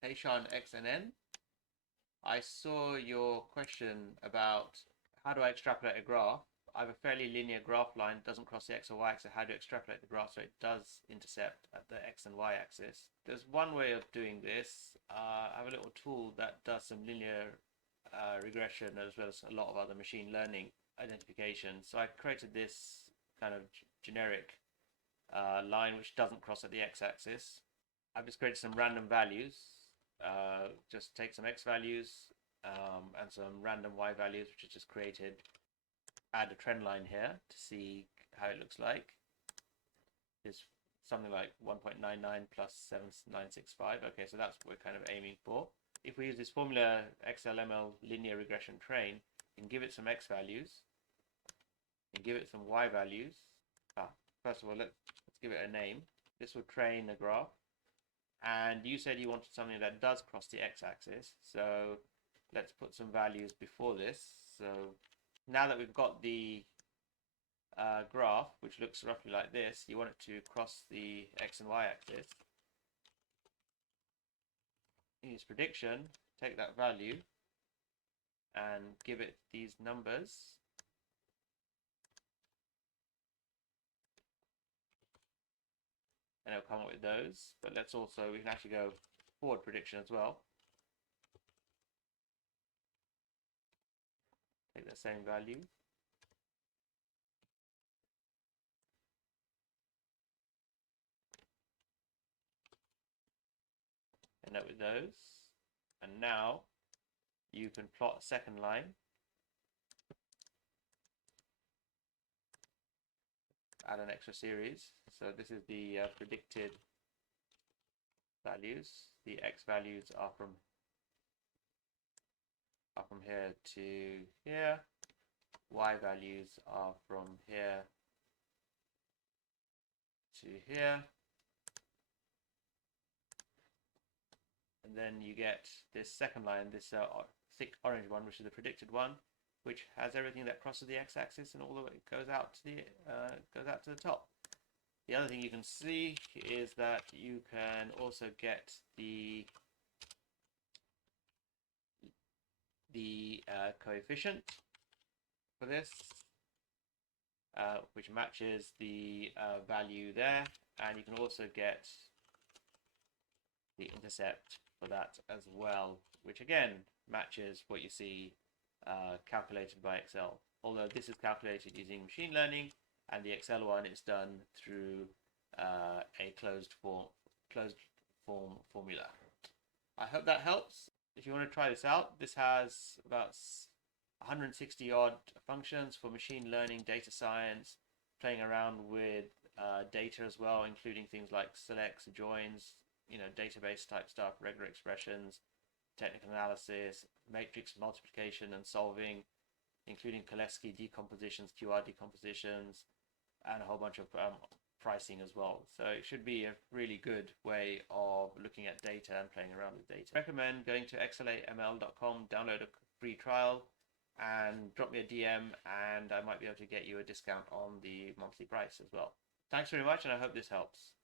Hey Sean XNN, I saw your question about how do I extrapolate a graph. I have a fairly linear graph line, doesn't cross the x or y axis. How do you extrapolate the graph so it does intercept at the x and y axis? There's one way of doing this. I have a little tool that does some linear regression as well as a lot of other machine learning identification. So I created this kind of generic line which doesn't cross at the x-axis. I've just created some random values. Just take some x values and some random y values, which are just created. Add a trend line here to see how it looks like. It's something like 1.99 plus 7965. Okay, so that's what we're kind of aiming for. If we use this formula XLML linear regression train, you can give it some x values and give it some y values. First of all, let's give it a name. This will train a graph. And you said you wanted something that does cross the x-axis, so let's put some values before this. So now that we've got the graph, which looks roughly like this, you want it to cross the x and y axis. Use prediction, take that value and give it these numbers. And it'll come up with those. But let's also, we can actually go forward prediction as well. Take the same value. End up with those. And now you can plot a second line. Add an extra series. So this is the predicted values. The x values are from here to here. Y values are from here to here. And then you get this second line, this thick orange one, which is the predicted one, which has everything that crosses the x-axis and all the way goes out to the top. The other thing you can see is that you can also get the coefficient for this, which matches the value there, and you can also get the intercept for that as well, which again matches what you see calculated by Excel. Although this is calculated using machine learning, and the Excel one is done through a closed form formula. I hope that helps. If you want to try this out, this has about 160 odd functions for machine learning, data science, playing around with data as well, including things like selects, joins, database type stuff, regular expressions, technical analysis, matrix multiplication and solving, including Cholesky decompositions, QR decompositions, and a whole bunch of pricing as well. So it should be a really good way of looking at data and playing around with data. I recommend going to xlaml.com, download a free trial, and drop me a DM, and I might be able to get you a discount on the monthly price as well. Thanks very much, and I hope this helps.